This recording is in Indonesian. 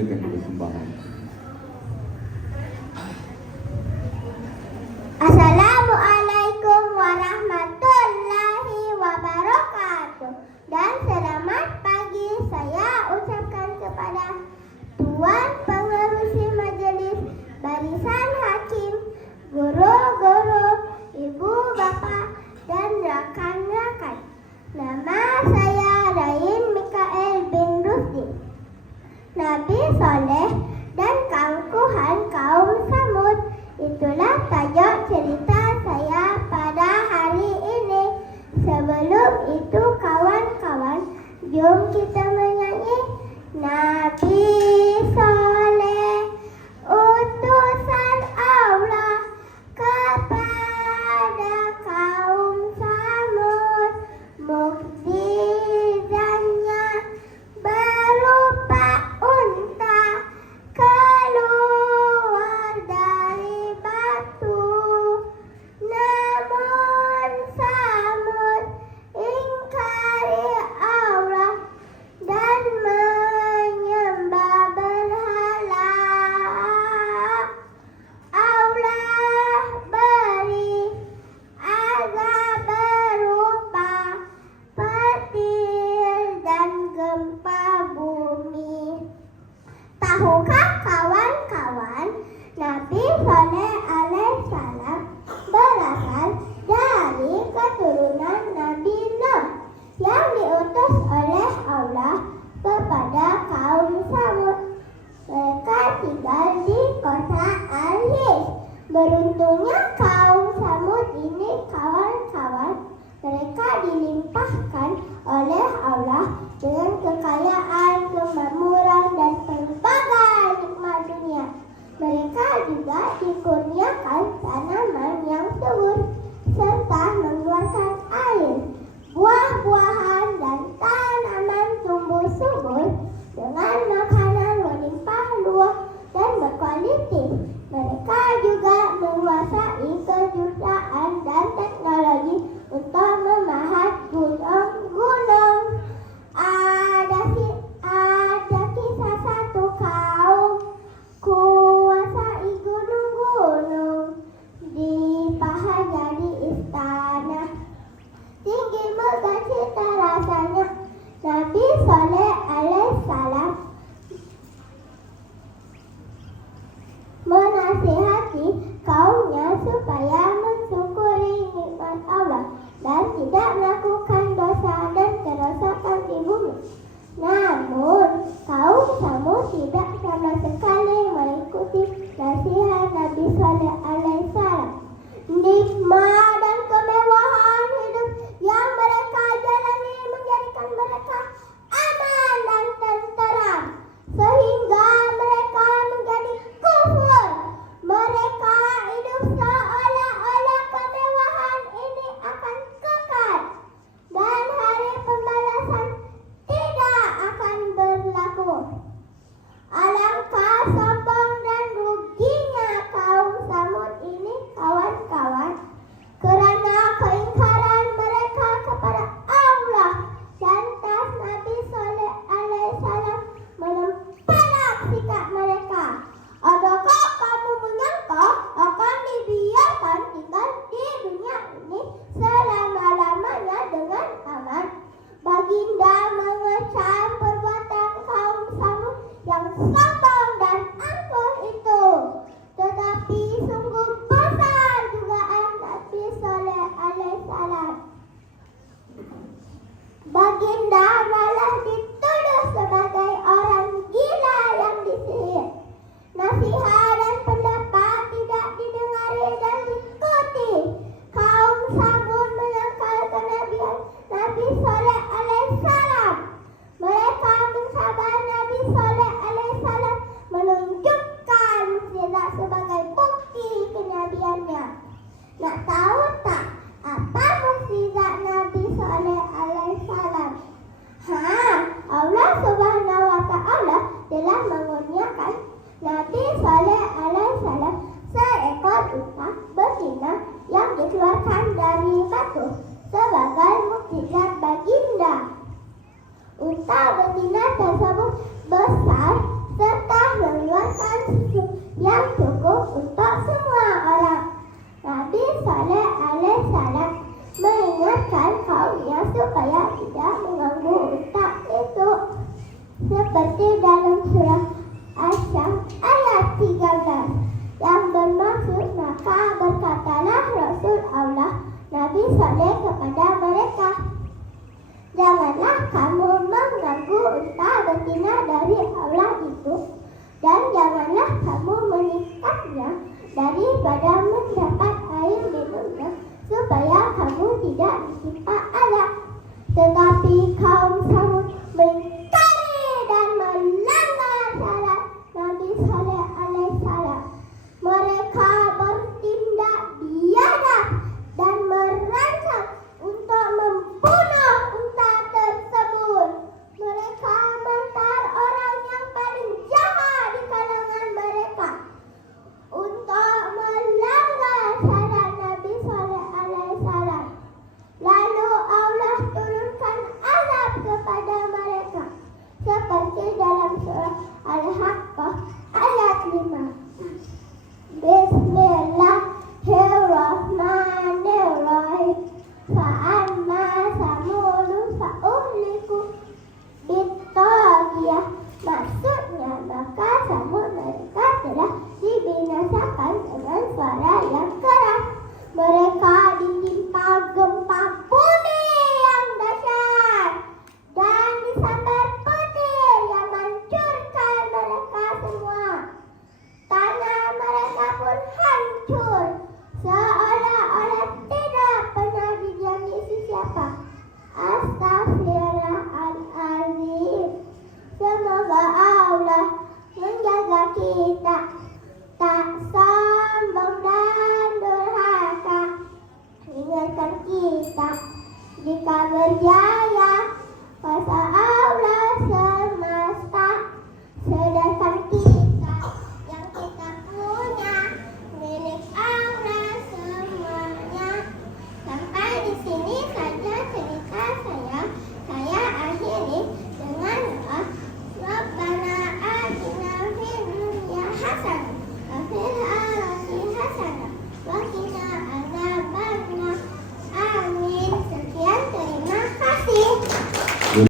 memanjatkan persembahan. Assalamualaikum warahmatullahi wabarakatuh. Dan selamat pagi saya ucapkan kepada Tuan Pengerusi Majelis, Barisan Hakim, guru-guru, ibu bapak, dan rakan-rakan. Nama saya Rain Mikael bin Rusdi. Nabi Soleh dan keangkuhan kaum Samud, itulah tajuk cerita saya pada hari ini. Sebelum itu kawan-kawan, jom kita menyanyi. Nabi Soleh, utusan Allah kepada kaum Samud, mukjizatnya berupa unta keluar dari batu. Namun Samud ingkari Allah dan menyembah berhala. Allah beri azab berupa petir dan gempa bumi. Tahukah kawan-kawan, Nabi Soleh alaihissalam berasal dari keturunan Nabi Nuh yang diutus oleh Allah kepada kaum Samud. Mereka tinggal di kota Al-His. Beruntungnya kaum Samud ini kawan-kawan, mereka dilimpahkan oleh Allah dengan kekayaan, kemakmuran, dan pelbagai nikmat dunia. Mereka juga dikurniakan tanaman yang subur serta mengeluarkan air, buah-buahan, dan tanaman tumbuh subur dengan makanan melimpah ruah dan berkualiti. Mereka juga menguasai kejuruteraan dan teknologi untuk memahat gunung-gunung. Ada kisah satu kaum kuasai gunung-gunung, dipahat jadi istana, tinggi megah cita rasanya. Nabi Soleh alaihissalam menasihati kaumnya supaya mensyukuri nikmat Allah dan tidak melakukan dosa dan kerosakan di bumi. Namun kaum Samud tidak sama sekali mengikuti nasihat Nabi Soleh alaihissalam. Nikmat dan kemewahan hidup yang mereka jalani menjadikan mereka aman dan tenteram, sehingga mereka menjadi kufur. Mereka hidup seolah-olah kemewahan ini akan kekal dan hari pembalasan tidak akan berlaku. Alangkah sombong dan ruginya kaum Samud ini kawan-kawan, karena keingkaran mereka kepada Allah dan tas Nabi Soleh alaihissalam menempelak sikap mereka. Adakah kamu menyangka akan dibiarkan tinggal di dunia ini selama-lamanya dengan aman? Baginda mengecam perbuatan kaum Samud yang sombong dan angkuh itu. Tetapi sungguh besar dugaan Nabi Soleh alaihissalam. Baginda malah dituduh sebagai orang gila yang disihir. Nasihat dan pendapat tidak didengari dan diikuti. Kaum Samud menyangkal kenabian Nabi Soleh alaihissalam. Mereka mensabar Nabi Soleh alaihissalam menunjukkan mukjizat sebagai bukti kenabiannya. Nak tahu tak apa mukjizat Nabi Soleh alaihissalam? Allah Subhanahu wa Ta'ala telah mengurniakan Nabi Soleh alaihissalam seekor unta betina yang dikeluarkan dari batu sebagai mukjizat baginda. Unta betina tersebut besar serta yang cukup untuk semua orang. Nabi Saleh alaihissalam mengingatkan kaumnya supaya tidak mengganggu unta itu. Seperti dalam surah Asy-Syams ayat 13 yang bermaksud, maka berkatalah Rasul Allah Nabi Saleh kepada mereka, janganlah kamu mengganggu unta betina dari Allah itu, dan janganlah kamu menyikatnya daripada mendapat air minumnya, supaya kamu tidak ditimpa azab. Tetapi kaum Samud mengingkari dan melanggar syarat Nabi Saleh alaihissalam. Mereka bertindak biadab dan merancang untuk membunuh unta tersebut. Mereka mengantar orang yang paling jahat di kalangan mereka untuk melanggar syarat Nabi Saleh alaihissalam. Lalu Allah turunkan azab kepada mereka seperti dalam surah Al-Haqqah ayat 5. Bismillahirrahmanirrahim. Fa'amma samudu fa'uhliku bittagiyah. Maksudnya, maka Samud mereka telah dibinasakan dengan suara yang keras. Mereka ditimpa gempa bumi yang dahsyat dan disambar petir yang menghancurkan mereka semua. Tanah mereka pun hancur seolah-olah tidak pernah didiami sesiapa. Astaghfirullahaladzim. Semoga Allah menjaga kita tak sombong dan durhaka. Ingatkan kita jika berjalan